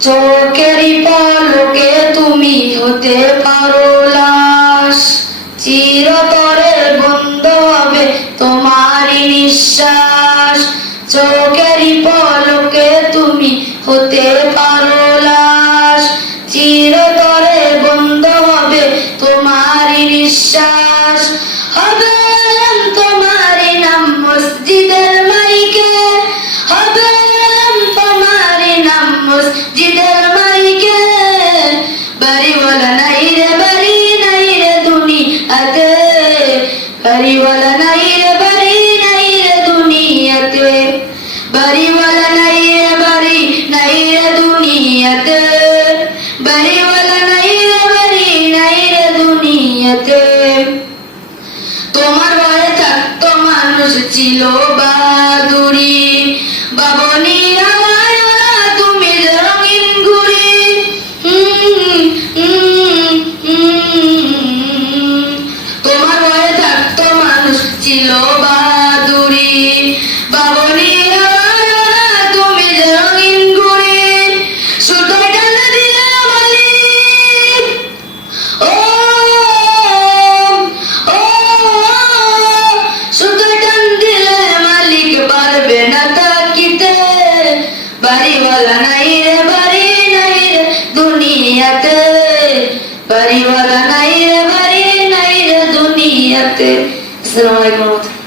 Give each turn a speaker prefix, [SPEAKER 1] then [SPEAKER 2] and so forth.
[SPEAKER 1] চোখেরই পলকে তুমি হতে পারো লাশ। চিরতরে বন্ধ হবে তোমারই নিঃশ্বাস। চোখেরই পলকে তুমি হতে পারো লাশ। চিরতরে বন্ধ হবে তোমারই নিঃশ্বাস। হবে মসজিদের মাইকে বাড়িওয়ালা নাই রে বাড়ি নাই রে দুনিয়াতে বাড়িওয়ালা নাই রে বাড়ি নাই রে দুনিয়াতে বাড়িওয়ালা নাই রে বাড়ি নাই রে দুনিয়াতে বাড়িওয়ালা নাই রে বাড়ি নাই রে দুনিয়াতে তোমার ভয়ে থাকতো মানুষ ছিল বাদুরি ছিল বাদুরি বাবনি তুমি রঙিন ঘুরি সুতোয় টানা দিলে মালিক ও ও শুধু টান দিলে মালিক পারবে না তাকিতে। বাড়িওয়ালা নাই রে, বাড়ি নাই রে দুনিয়াতে। বাড়িওয়ালা নাই রে, বাড়ি নাই রে দুনিয়াতে। Assalamualaikum